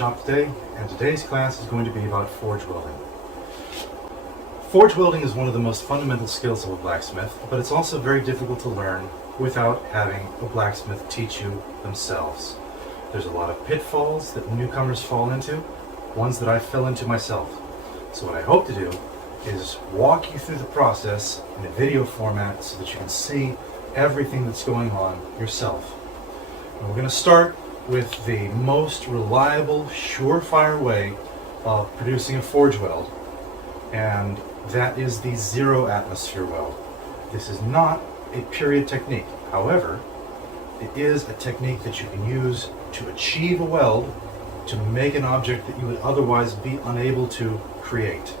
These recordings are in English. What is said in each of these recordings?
shop today, and today's class is going to be about forge welding. Forge welding is one of the most fundamental skills of a blacksmith, but it's also very difficult to learn without having a blacksmith teach you themselves. There's a lot of pitfalls that newcomers fall into, ones that I fell into myself. So what I hope to do is walk you through the process in a video format so that you can see everything that's going on yourself. And we're going to start with the most reliable, surefire way of producing a forge weld, and that is the zero atmosphere weld. This is not a period technique. However, it is a technique that you can use to achieve a weld, to make an object that you would otherwise be unable to create.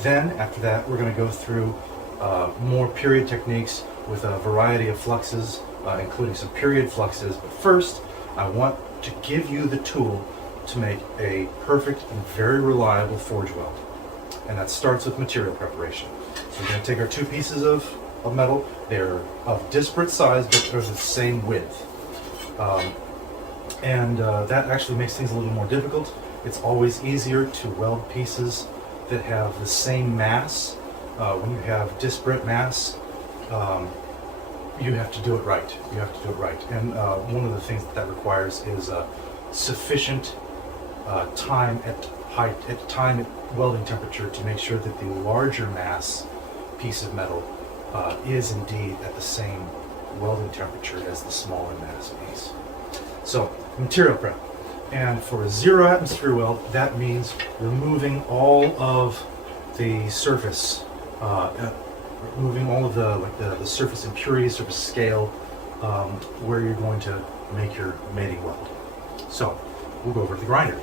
Then, after that, we're going to go through more period techniques with a variety of fluxes, including some period fluxes. But first, I want to give you the tool to make a perfect and very reliable forge weld. And that starts with material preparation. So we're going to take our two pieces of metal. They're of disparate size, but they're the same width. That actually makes things a little more difficult. It's always easier to weld pieces that have the same mass. When you have disparate mass, you have to do it right. And one of the things that requires is sufficient time at welding temperature to make sure that the larger mass piece of metal is indeed at the same welding temperature as the smaller mass piece. So, material prep. And for a zero atmosphere weld, that means removing all of the surface, removing all of the surface impurities, surface scale, where you're going to make your mating weld. So, we'll go over to the grinder.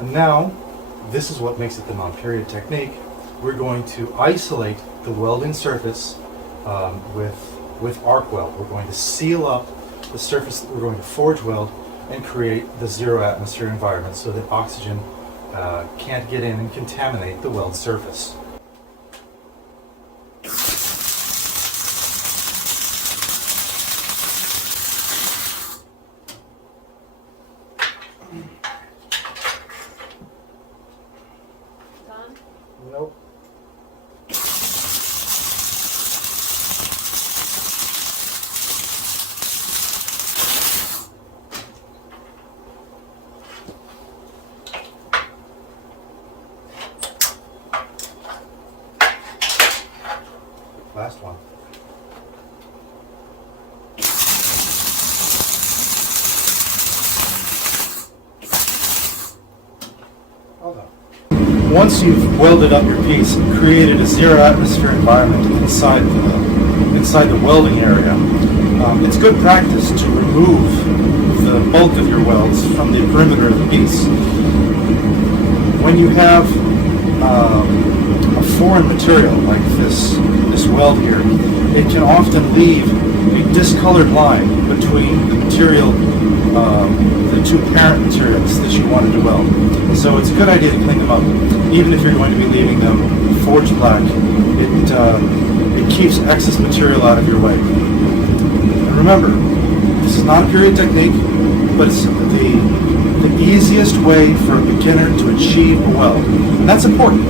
And now, this is what makes it the non-period technique. We're going to isolate the welding surface with arc weld. We're going to seal up the surface that we're going to forge weld and create the zero atmosphere environment so that oxygen can't get in and contaminate the weld surface. Nope. Last one. All done. Once you've welded up your piece and created a zero atmosphere environment inside the welding area, it's good practice to remove the bulk of your welds from the perimeter of the piece. When you have a foreign material like this weld here, it can often leave a discolored line between the material, the two parent materials that you wanted to weld. So it's a good idea to clean them up. Even if you're going to be leaving them forged black, it keeps excess material out of your way. And remember, this is not a period technique, but it's the easiest way for a beginner to achieve a weld. And that's important.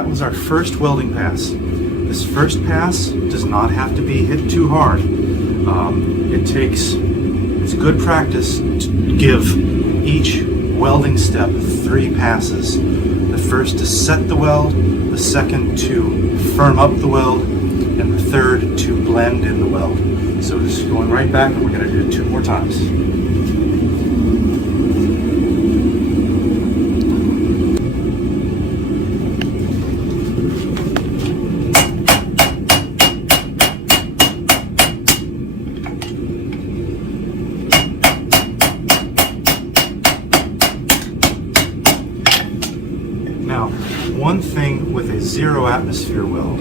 that was our first welding pass. This first pass does not have to be hit too hard. It's good practice to give each welding step 3 passes. The first to set the weld, the second to firm up the weld, and the third to blend in the weld. So just going right back, and we're going to do it 2 more times. Now, one thing with a 0 atmosphere weld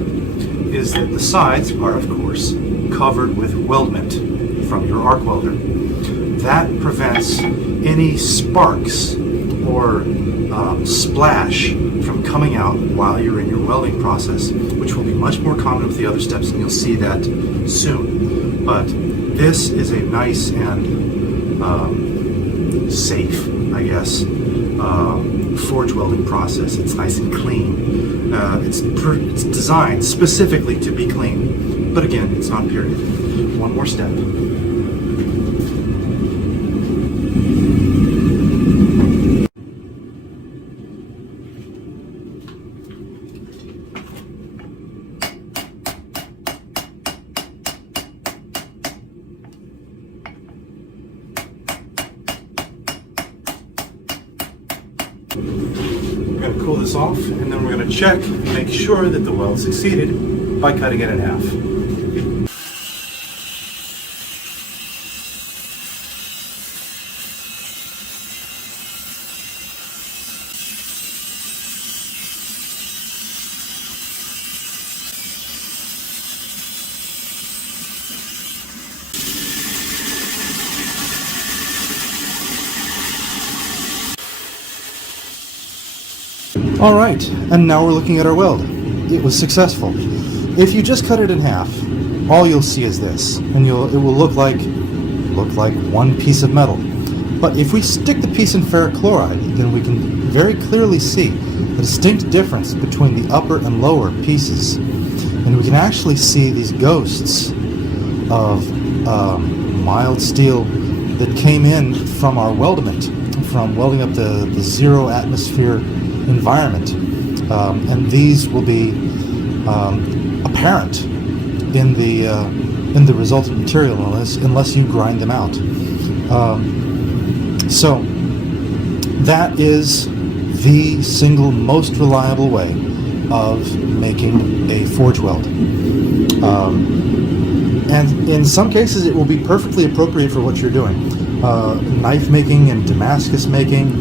is that the sides are, of course, covered with weldment from your arc welder. That prevents any sparks or splash from coming out while you're in your welding process, which will be much more common with the other steps, and you'll see that soon. But this is a nice and safe, I guess, forge welding process. It's nice and clean. It's designed specifically to be clean, but again, it's not period. One more step. We're going to cool this off, and then we're going to check and make sure that the weld succeeded by cutting it in half. All right, and now we're looking at our weld. It was successful. If you just cut it in half, all you'll see is this, and it will look like one piece of metal. But if we stick the piece in ferric chloride, then we can very clearly see the distinct difference between the upper and lower pieces, and we can actually see these ghosts of mild steel that came in from our weldment, from welding up the 0 atmosphere environment, and these will be apparent in the resultant material unless you grind them out. So that is the single most reliable way of making a forge weld, and in some cases it will be perfectly appropriate for what you're doing. Knife making and Damascus making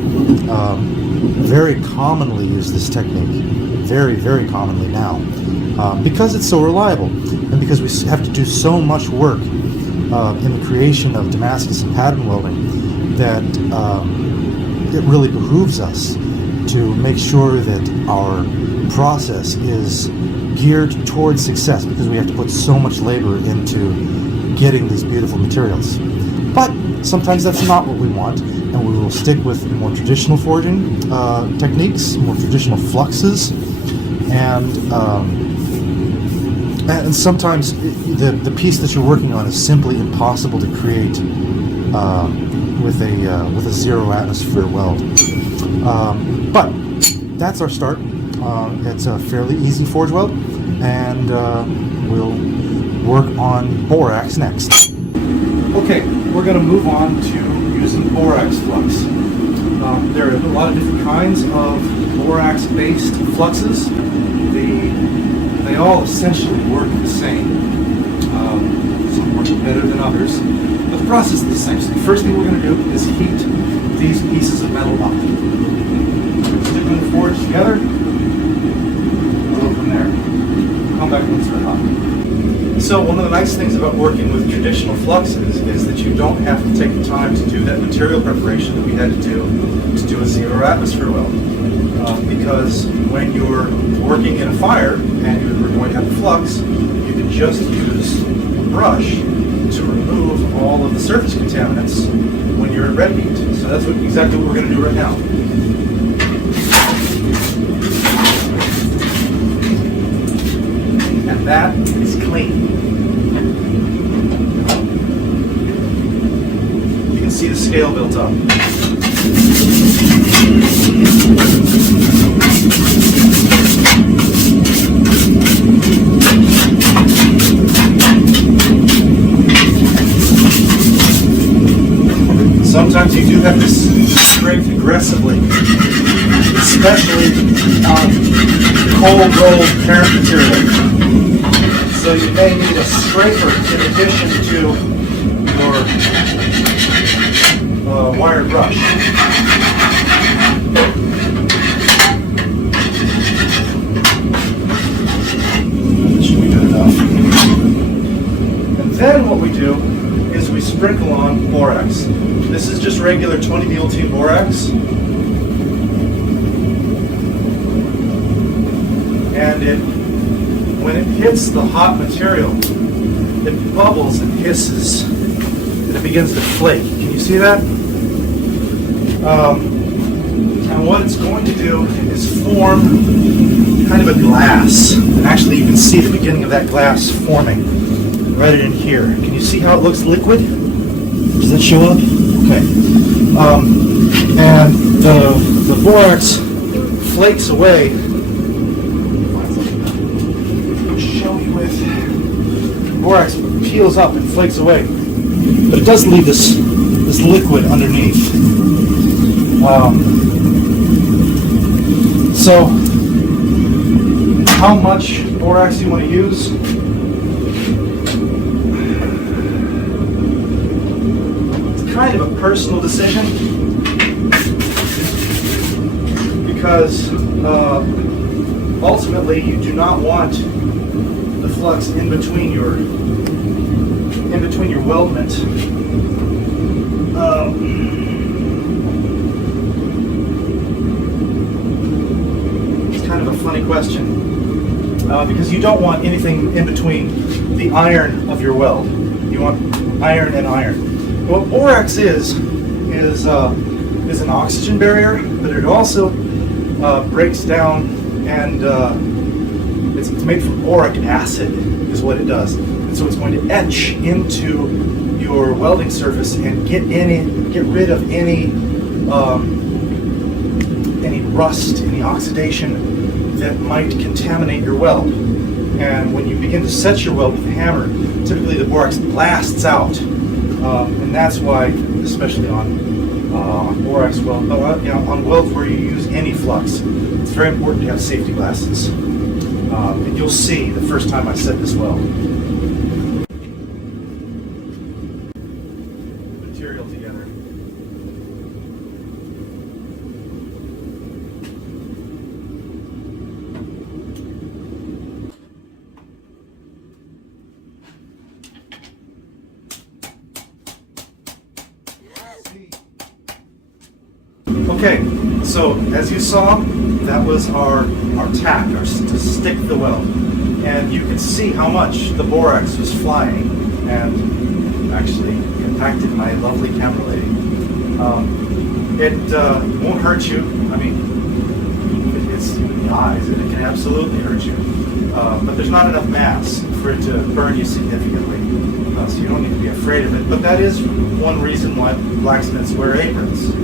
very commonly use this technique, very, very commonly now, because it's so reliable, and because we have to do so much work in the creation of Damascus and pattern welding that it really behooves us to make sure that our process is geared towards success, because we have to put so much labor into getting these beautiful materials. But sometimes that's not what we want, and we will stick with more traditional forging techniques, more traditional fluxes, and sometimes the piece that you're working on is simply impossible to create with a 0 atmosphere weld. But that's our start. It's a fairly easy forge weld, and we'll work on borax next. Okay, we're going to move on to using borax flux. There are a lot of different kinds of borax-based fluxes. They all essentially work the same. Some work better than others, but the process is the same. So the first thing we're going to do is heat these pieces of metal up. Stick them in the forge together. We'll go from there. Come back once they're hot. So one of the nice things about working with traditional fluxes is that you don't have to take the time to do that material preparation that we had to do a 0 atmosphere weld. Because when you're working in a fire and you're going to have a flux, you can just use a brush to remove all of the surface contaminants when you're at red heat. So that's exactly what we're going to do right now. And that is clean. You can see the scale built up. Sometimes you do have to scrape aggressively, especially on cold rolled parent material. So you may need a scraper in addition to your wire brush. That should be good enough. And then what we do is we sprinkle on borax. This is just regular 20-DLT borax. And when it hits the hot material, it bubbles and hisses, and it begins to flake. Can you see that? And what it's going to do is form kind of a glass. And actually you can see the beginning of that glass forming right in here. Can you see how it looks liquid? Does that show up? Okay. And the borax flakes away. Borax peels up and flakes away, but it does leave this liquid underneath. So, how much borax do you want to use? It's kind of a personal decision because ultimately you do not want the flux in between your weldment. It's kind of a funny question because you don't want anything in between the iron of your weld. You want iron and iron. What borax is an oxygen barrier, but it also breaks down and it's made from boric acid is what it does. And so it's going to etch into your welding surface and get rid of any rust, any oxidation that might contaminate your weld. And when you begin to set your weld with a hammer, typically the borax blasts out. And that's why, especially on borax weld, on welds where you use any flux, it's very important to have safety glasses. And you'll see the first time I set this weld. Material together. Okay, so as you saw, that was our tack, to stick the weld. And you can see how much the borax was flying and actually impacted my lovely camera lady. It won't hurt you. I mean, it's in the eyes, and it can absolutely hurt you. But there's not enough mass for it to burn you significantly. So you don't need to be afraid of it. But that is one reason why blacksmiths wear aprons.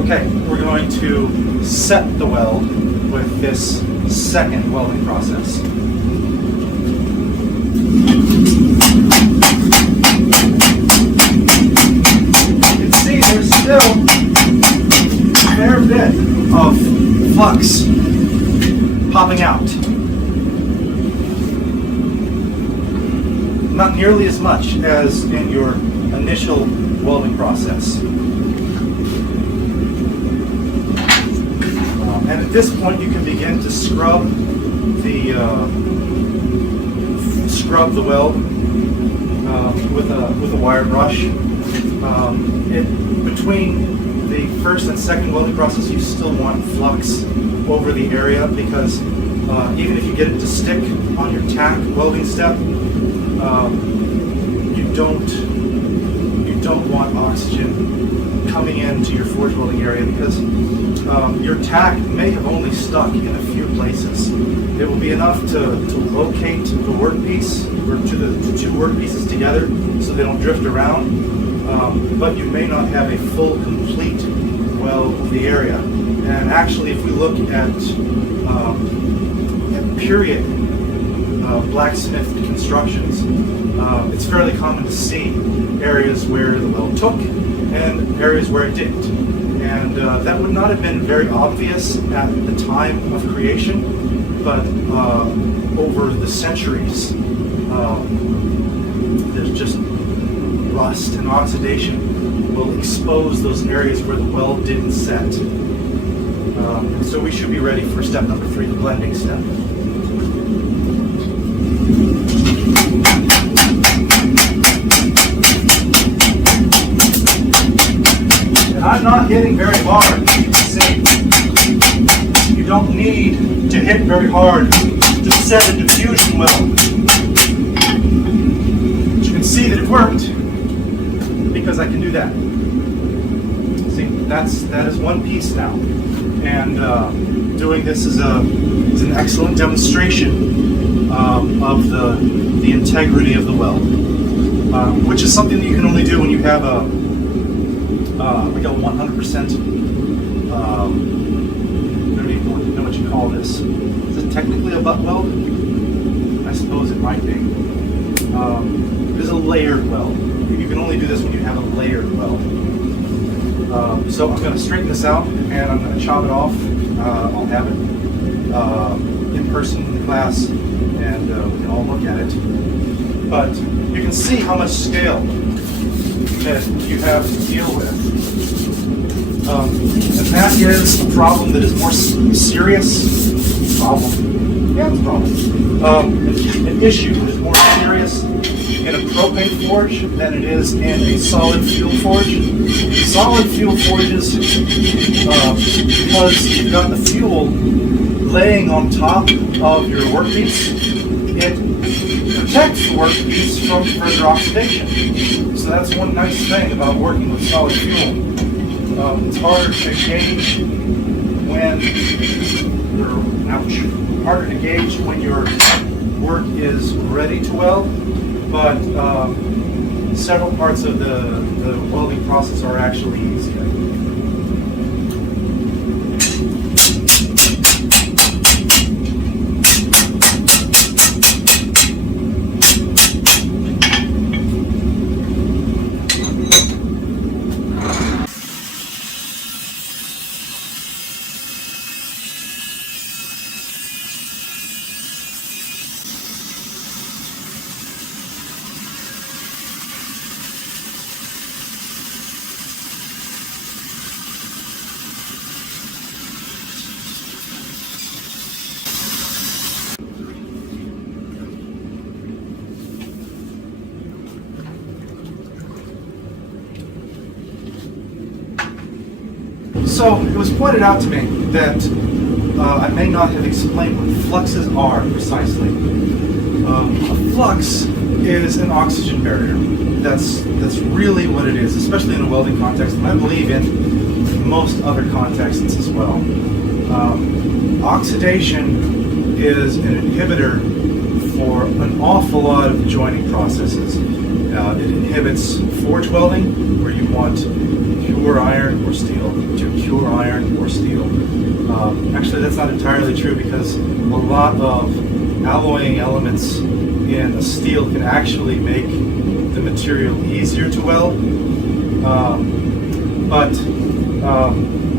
Okay, we're going to set the weld with this second welding process. You can see there's still a fair bit of flux popping out. Not nearly as much as in your initial welding process. And at this point, you can begin to scrub the weld with a wire brush. Between the first and second welding process, you still want flux over the area because even if you get it to stick on your tack welding step, you don't don't want oxygen coming into your forge welding area because your tack may have only stuck in a few places. It will be enough to locate the workpiece or to the two workpieces together so they don't drift around, but you may not have a full, complete weld of the area. And actually, if we look at period blacksmith constructions, it's fairly common to see areas where the weld took and areas where it didn't. And that would not have been very obvious at the time of creation, but over the centuries, there's just rust and oxidation will expose those areas where the weld didn't set. So we should be ready for step number 3, the blending step. And I'm not hitting very hard, you can see. You don't need to hit very hard to set a diffusion weld. But you can see that it worked because I can do that. See, that is one piece now. And doing this is an excellent demonstration of the integrity of the weld, which is something that you can only do when you have like a 100%. I don't even know what you call this. Is it technically a butt weld? I suppose it might be. It is a layered weld. You can only do this when you have a layered weld. So I'm going to straighten this out and I'm going to chop it off. I'll have it in person in the class and we can all look at it. But you can see how much scale that you have to deal with. And that is a problem that is more serious. Problem? Yeah, it's a problem. An issue that is more serious in a propane forge than it is in a solid fuel forge. Solid fuel forges, because you've got the fuel laying on top of your workpiece, it protects the workpiece from further oxidation. So that's one nice thing about working with solid fuel. It's harder to gauge when harder to gauge when your work is ready to weld, but several parts of the welding process are actually easier. So it was pointed out to me that I may not have explained what fluxes are precisely. A flux is an oxygen barrier. That's really what it is, especially in a welding context, and I believe in most other contexts as well. Oxidation is an inhibitor for an awful lot of joining processes. It inhibits forge welding, where you want pure iron or steel, to pure iron or steel. Actually, that's not entirely true because a lot of alloying elements in a steel can actually make the material easier to weld.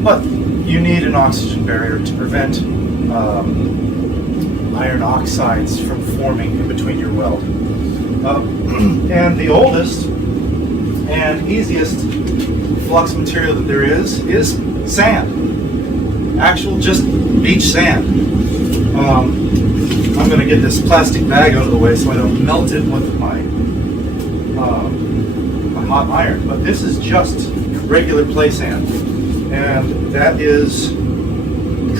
But you need an oxygen barrier to prevent iron oxides from forming in between your weld. And the oldest and easiest flux material that there is sand. Actual just beach sand. I'm going to get this plastic bag out of the way so I don't melt it with my hot iron. But this is just regular play sand. And that is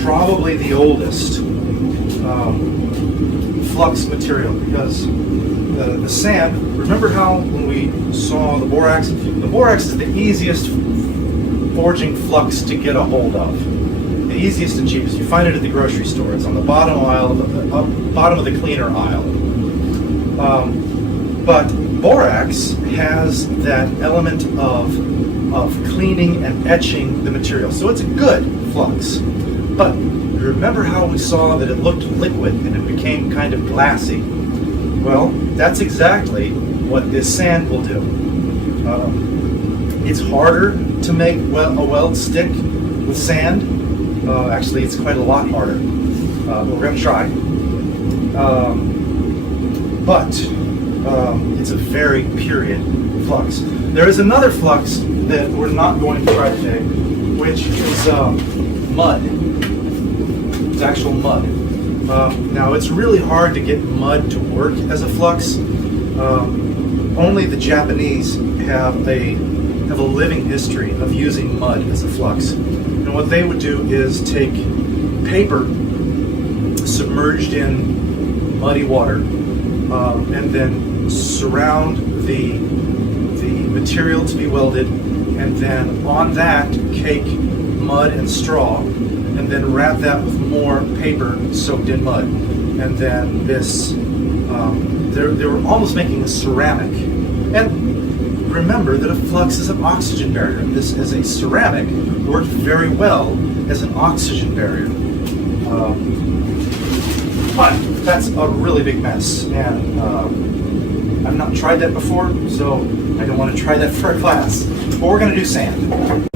probably the oldest flux material because the sand, remember how when we saw the borax is the easiest forging flux to get a hold of. The easiest and cheapest. You find it at the grocery store. It's on the bottom aisle, bottom of the cleaner aisle. But borax has that element of cleaning and etching the material. So it's a good flux. But remember how we saw that it looked liquid and it became kind of glassy? Well, that's exactly what this sand will do. It's harder to make a weld stick with sand. Actually, it's quite a lot harder. But we're going to try. But it's a very period flux. There is another flux that we're not going to try today, which is mud. It's actual mud. Now, it's really hard to get mud to work as a flux. Only the Japanese have a living history of using mud as a flux. And what they would do is take paper submerged in muddy water and then surround the material to be welded, and then on that cake mud and straw, and then wrap that with more paper soaked in mud. And then this, they were almost making a ceramic. And remember that a flux is an oxygen barrier. This, as a ceramic, worked very well as an oxygen barrier. But that's a really big mess, and I've not tried that before, so I don't want to try that for a class. But we're going to do sand.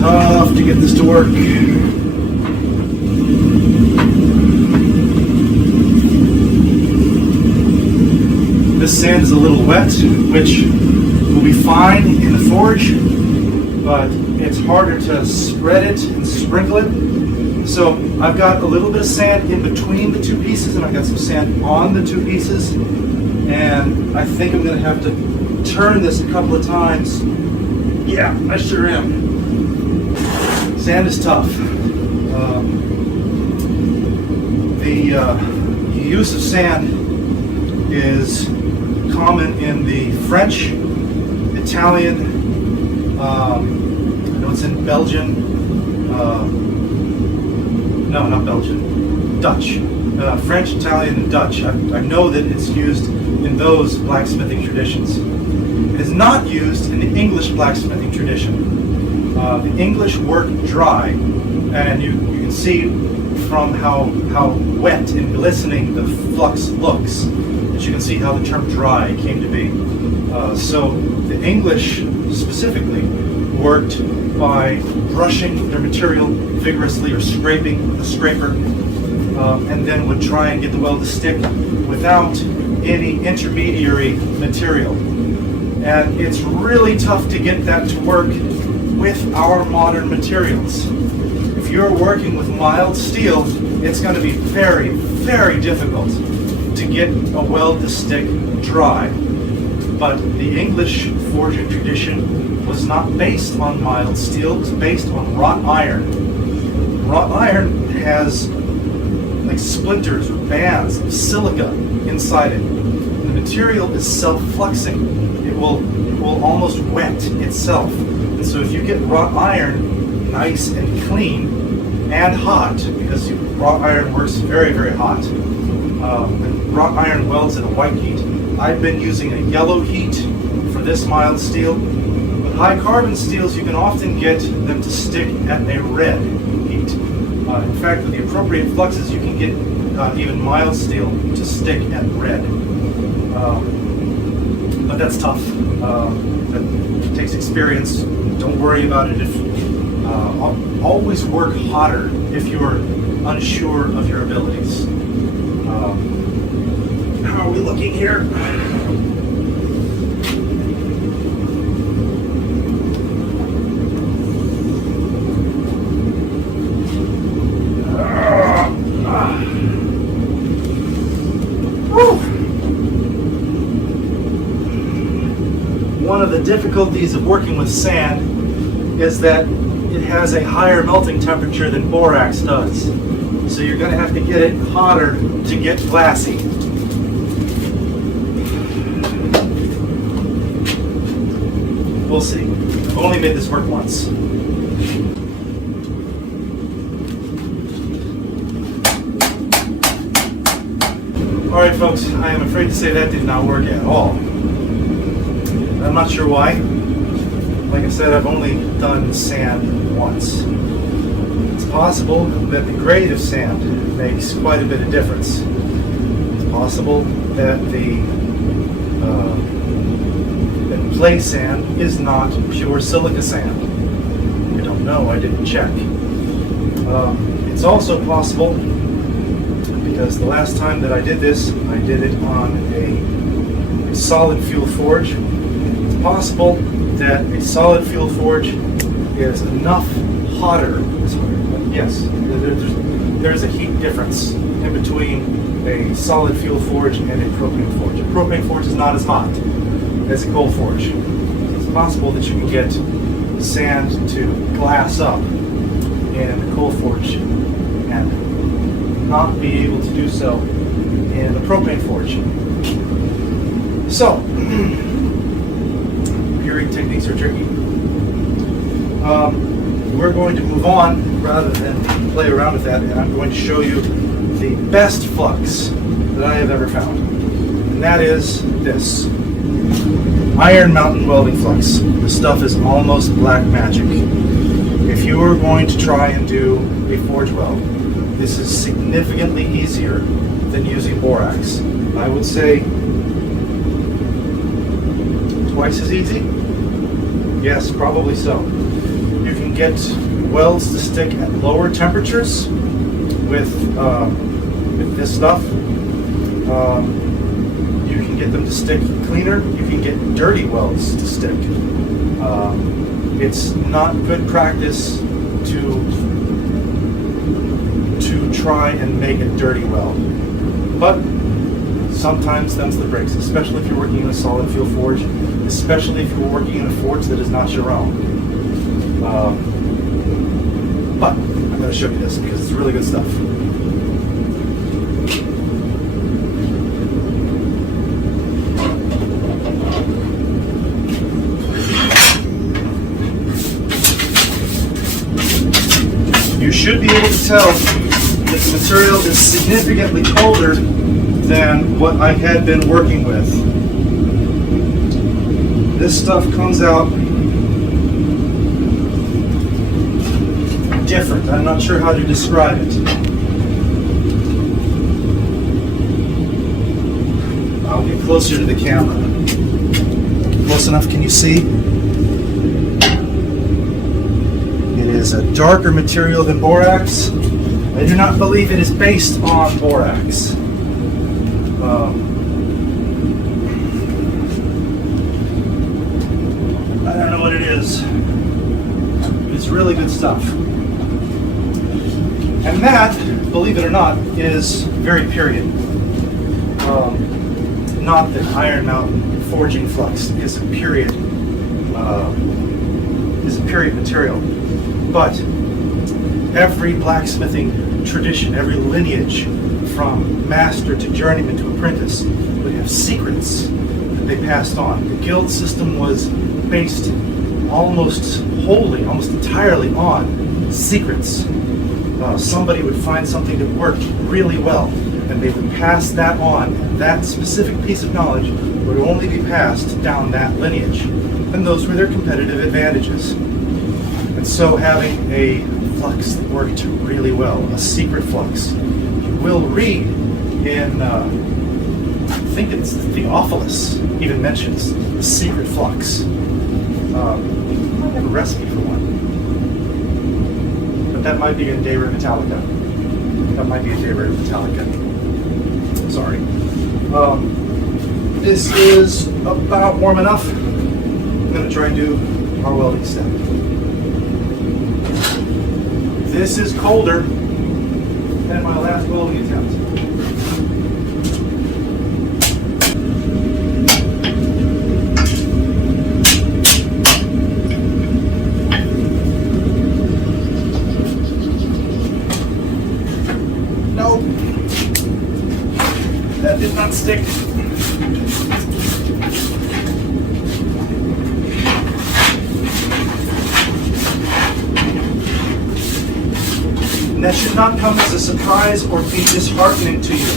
Tough to get this to work. This sand is a little wet, which will be fine in the forge, but it's harder to spread it and sprinkle it. So I've got a little bit of sand in between the two pieces, and I've got some sand on the two pieces, and I think I'm going to have to turn this a couple of times. Yeah, I sure am. Sand is tough. The use of sand is common in the French, Italian, I know it's in Belgian, no, not Belgian, Dutch. French, Italian, and Dutch. I know that it's used in those blacksmithing traditions. It is not used in the English blacksmithing tradition. The English work dry, and you can see from how wet and glistening the flux looks that you can see how the term dry came to be. So the English specifically worked by brushing their material vigorously or scraping with a scraper, and then would try and get the weld to stick without any intermediary material. And it's really tough to get that to work with our modern materials. If you're working with mild steel, it's going to be very, very difficult to get a weld to stick dry. But the English forging tradition was not based on mild steel, it was based on wrought iron. Wrought iron has like splinters or bands of silica inside it. The material is self-fluxing. It will almost wet itself. And so if you get wrought iron nice and clean and hot, because wrought iron works very, very hot, and wrought iron welds at a white heat. I've been using a yellow heat for this mild steel. With high carbon steels, you can often get them to stick at a red heat. In fact, with the appropriate fluxes, you can get even mild steel to stick at red. But that's tough. That takes experience. Don't worry about it. Always work hotter if you're unsure of your abilities. How are we looking here? the difficulties of working with sand is that it has a higher melting temperature than borax does. So you're going to have to get it hotter to get glassy. We'll see. I've only made this work once. Alright folks, I am afraid to say that did not work at all. I'm not sure why. Like I said, I've only done sand once. It's possible that the grade of sand makes quite a bit of difference. It's possible that the clay sand is not pure silica sand. I don't know, I didn't check. It's also possible, because the last time that I did this, I did it on a solid fuel forge. It's possible that a solid fuel forge is enough hotter. Yes, there's a heat difference in between a solid fuel forge and a propane forge. A propane forge is not as hot as a coal forge. It's possible that you can get sand to glass up in a coal forge and not be able to do so in a propane forge. So, curing techniques are tricky. We're going to move on rather than play around with that, and I'm going to show you the best flux that I have ever found. And that is this. Iron Mountain welding flux. This stuff is almost black magic. If you are going to try and do a forge weld, this is significantly easier than using borax. I would say twice as easy? Yes, probably so. You can get welds to stick at lower temperatures with this stuff. You can get them to stick cleaner. You can get dirty welds to stick. It's not good practice to try and make a dirty weld. But sometimes them's the breaks, especially if you're working in a solid fuel forge, especially if you're working in a forge that is not your own. But I'm going to show you this because it's really good stuff. You should be able to tell that the material is significantly colder than what I had been working with. This stuff comes out different. I'm not sure how to describe it. I'll get closer to the camera. Close enough, can you see? It is a darker material than borax. I do not believe it is based on borax. I don't know what it is. It's really good stuff. And that, believe it or not, is very period. Not that Iron Mountain forging flux is a period material, but every blacksmithing tradition, every lineage from master to journeyman to apprentice would have secrets that they passed on. The guild system was based almost wholly, almost entirely on secrets. Somebody would find something that worked really well, and they would pass that on. That specific piece of knowledge would only be passed down that lineage, and those were their competitive advantages. And so having a flux that worked really well, a secret flux, you will read in, I think it's Theophilus even mentions the secret flux. I might have a recipe for one. That might be a De Re Metallica. Sorry. This is about warm enough. I'm going to try and do our welding step. This is colder than my last welding attempt. That did not stick. And that should not come as a surprise or be disheartening to you.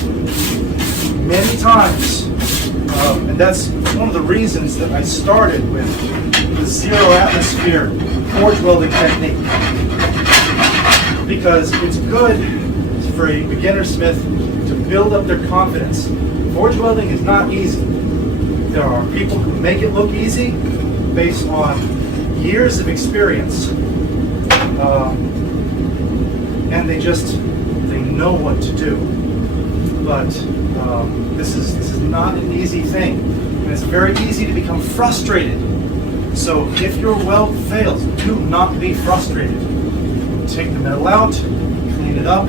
Many times, and that's one of the reasons that I started with the zero atmosphere forge welding technique. Because it's good for a beginner smith to build up their confidence. Forge welding is not easy. There are people who make it look easy based on years of experience. And they know what to do. But this is not an easy thing. And it's very easy to become frustrated. So if your weld fails, do not be frustrated. Take the metal out, clean it up,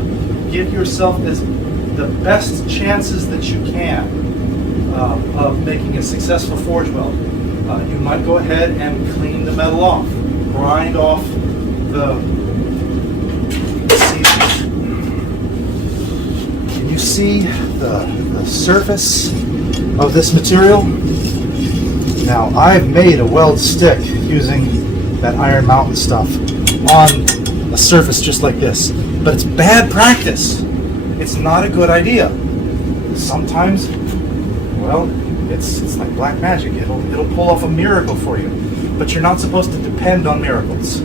give yourself the best chances that you can of making a successful forge weld. You might go ahead and clean the metal off, grind off the seams. Can you see the surface of this material? Now, I've made a weld stick using that Iron Mountain stuff on a surface just like this, but it's bad practice. It's not a good idea. Sometimes, well, it's like black magic. It'll pull off a miracle for you, but you're not supposed to depend on miracles.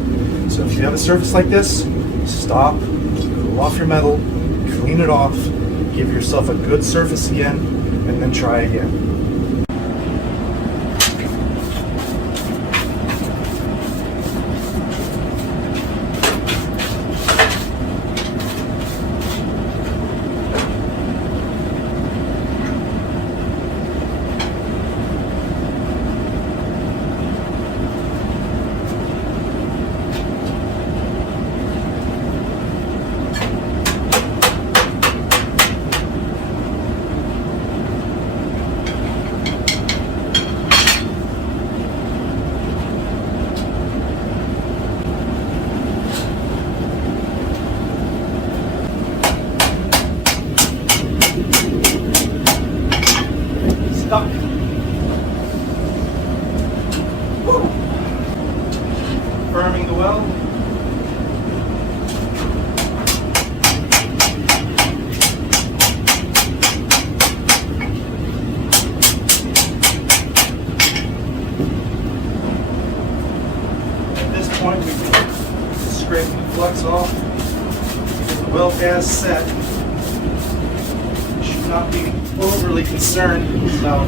So if you have a surface like this, stop, cool off your metal, clean it off, give yourself a good surface again, and then try again. Stuck. Woo. Firming the weld. At this point, we can scrape the flux off. Get the weld gas set. Not be overly concerned about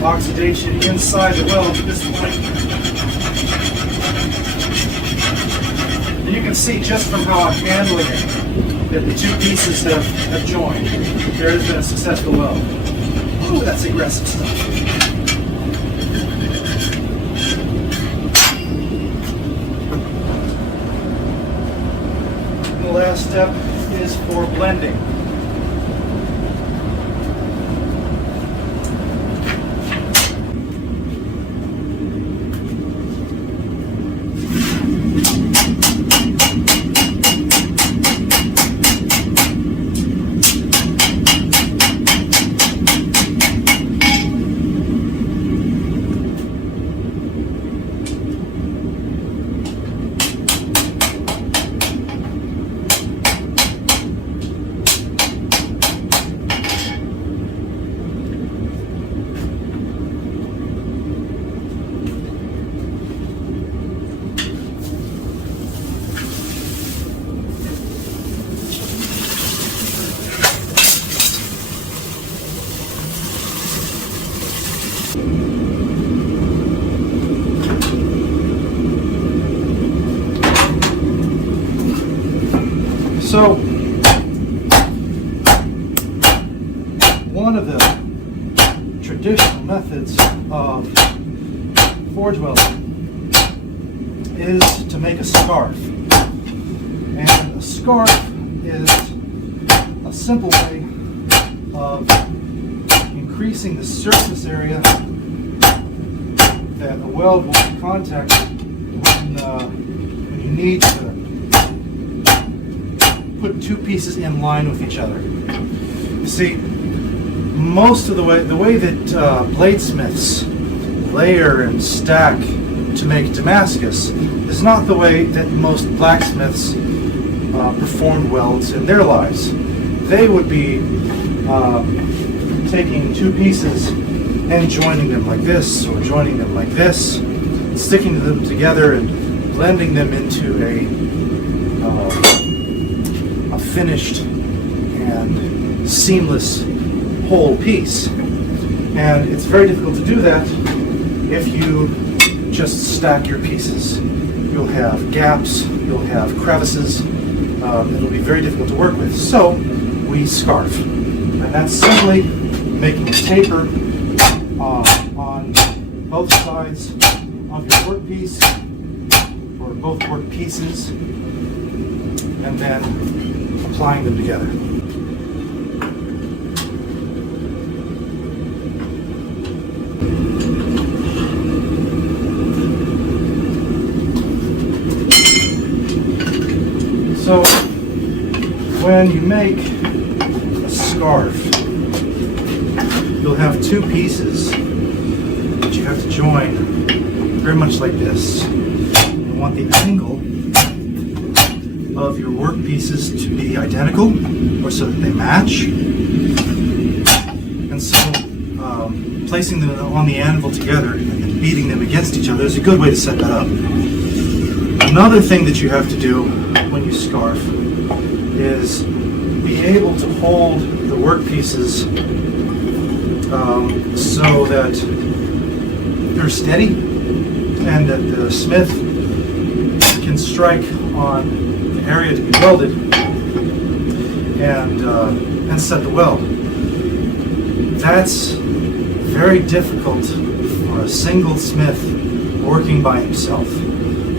oxidation inside the weld at this point. And you can see just from how I'm handling it that the two pieces have joined. There has been a successful weld. Ooh, that's aggressive stuff. And the last step is for blending. So, one of the traditional methods of forge welding is to make a scarf. And a scarf is a simple way of increasing the surface area that a weld will be contact when you need to put two pieces in line with each other. You see, most of the way that bladesmiths layer and stack to make Damascus is not the way that most blacksmiths performed welds in their lives. They would be taking two pieces and joining them like this, or joining them like this, sticking them together and blending them into a finished and seamless whole piece. And it's very difficult to do that if you just stack your pieces. You'll have gaps, you'll have crevices, it'll be very difficult to work with. So we scarf, and that's simply making a taper on both sides of your workpiece, or both work pieces, and then applying them together. So when you make a scarf, you'll have two pieces that you have to join very much like this. You want the angle of your work pieces to be identical, or so that they match. And so placing them on the anvil together and then beating them against each other is a good way to set that up. Another thing that you have to do when you scarf is be able to hold the work pieces so that they're steady and that the smith can strike on the area to be welded and set the weld. That's very difficult for a single smith working by himself.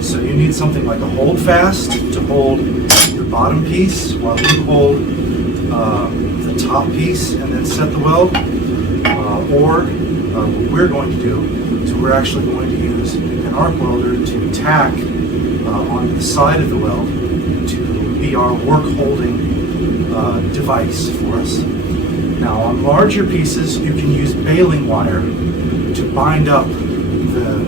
So you need something like a holdfast to hold your bottom piece while you hold the top piece and then set the weld. Or what we're going to do is we're actually going to use an arc welder to tack on the side of the weld to be our work holding device for us. Now on larger pieces you can use baling wire to bind up the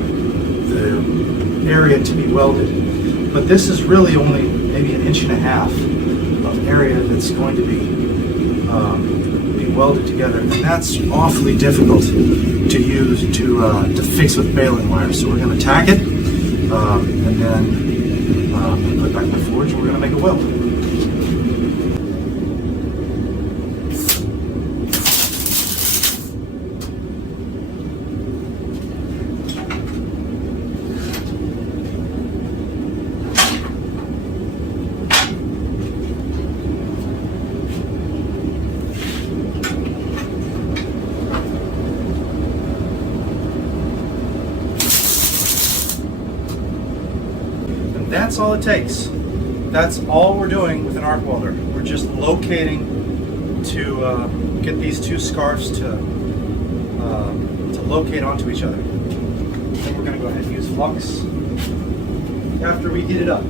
area to be welded, but this is really only maybe 1.5 inches of area that's going to be welded together, and that's awfully difficult to use to fix with baling wire. So we're going to tack it and then put it back in the forge, and we're going to make a weld. That's all it takes. That's all we're doing with an arc welder. We're just locating to get these two scarves to locate onto each other. Then we're going to go ahead and use flux after we heat it up.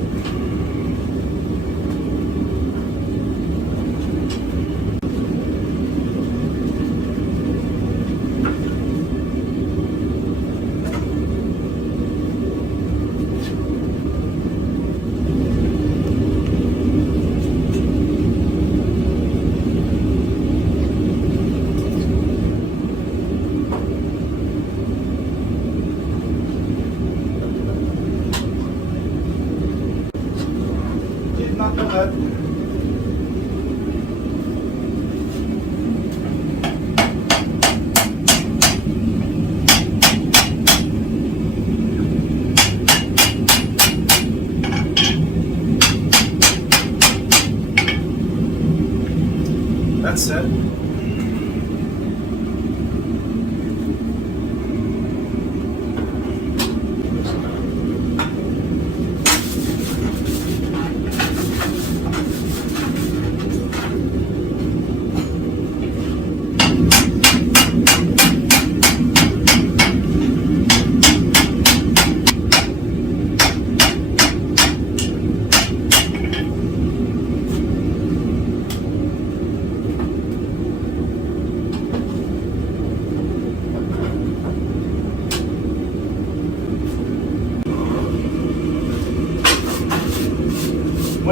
Not know that. That's it.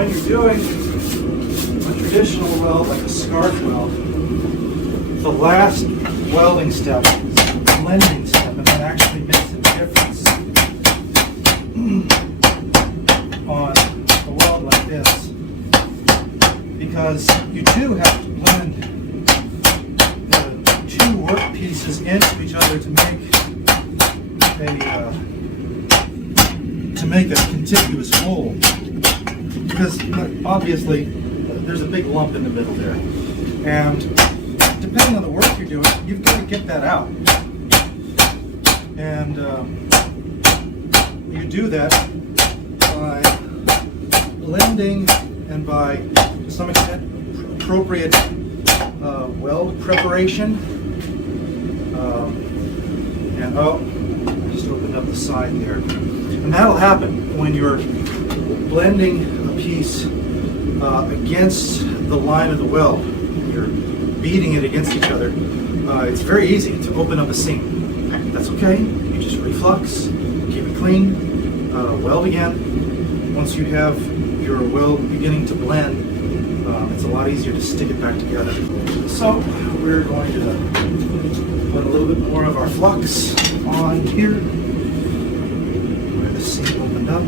when you're doing a traditional weld, like a scarf weld, the last welding step is a blending step, and that actually makes a difference on a weld like this, because you do have to blend the two work pieces into each other to make a contiguous whole. Because obviously there's a big lump in the middle there, and depending on the work you're doing, you've got to get that out. And you do that by blending and by, to some extent, appropriate weld preparation. And I just opened up the side there. And that'll happen when you're blending a piece against the line of the weld. You're beating it against each other. It's very easy to open up a seam. That's okay. You just reflux, keep it clean, weld again. Once you have your weld beginning to blend, it's a lot easier to stick it back together. So we're going to put a little bit more of our flux on here where the seam opened up.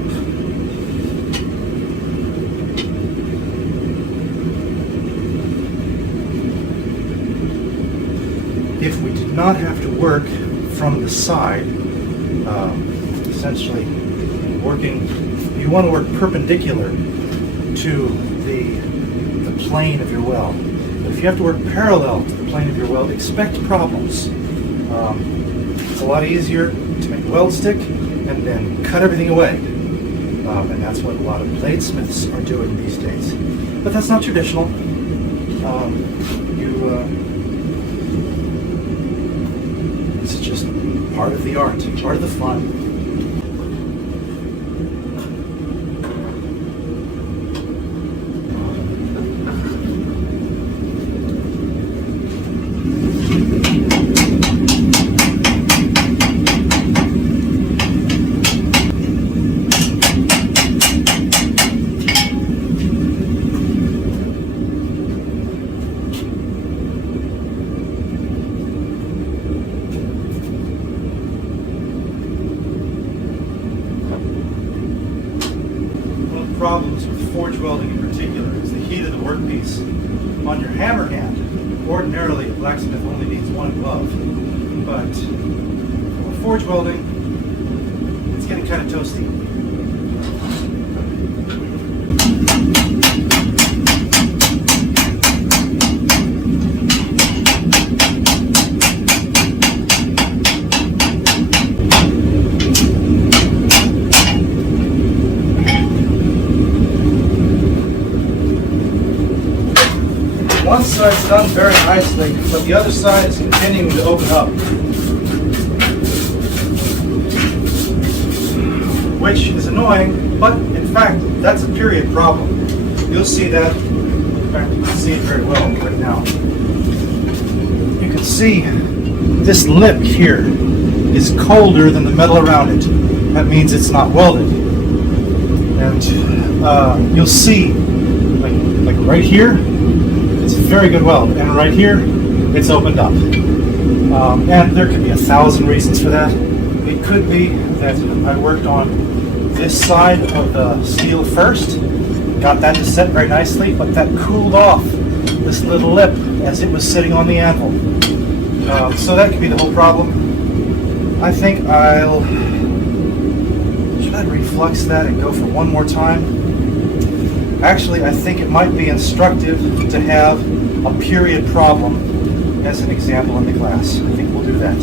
If we did not have to work from the side, essentially working, you want to work perpendicular to the plane of your weld. But if you have to work parallel to the plane of your weld, expect problems. It's a lot easier to make a weld stick and then cut everything away. And that's what a lot of bladesmiths are doing these days. But that's not traditional. This is just part of the art, part of the fun. Problems with forge welding in particular is the heat of the workpiece. On your hammer hand, ordinarily a blacksmith only needs one glove, but for forge welding, it's getting kind of toasty. One side's done very nicely, but the other side is continuing to open up, which is annoying, but in fact, that's a period problem. You'll see that, in fact, you can see it very well right now. You can see this lip here is colder than the metal around it. That means it's not welded. And you'll see, like right here, it's a very good weld, and right here, it's opened up. And there could be 1,000 reasons for that. It could be that I worked on this side of the steel first, got that to set very nicely, but that cooled off this little lip as it was sitting on the anvil. So that could be the whole problem. I think should I reflux that and go for one more time? Actually, I think it might be instructive to have a period problem as an example in the class. I think we'll do that.